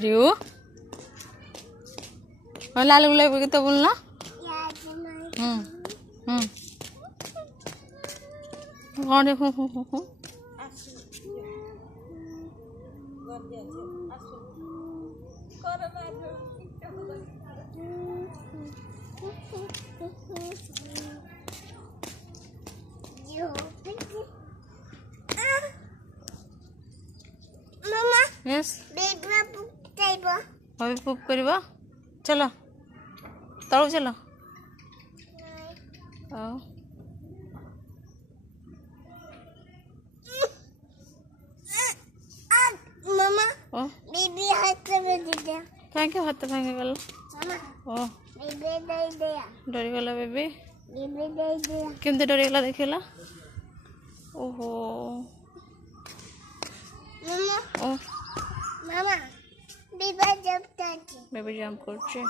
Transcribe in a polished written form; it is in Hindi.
रियो और लाल गुलाब तो बोलना कौन देखो यस अभी पुप करवा चलो तलू चलो मामा बेबी हाथ में दे दे थैंक यू हाथ भांगे गला मामा बेबी दे दे डरी गला बेबी बेबी दे दे केमते डरी गला देखला ओहो मामा ओ मामा बेबी जंप करती बेबी जंप करछे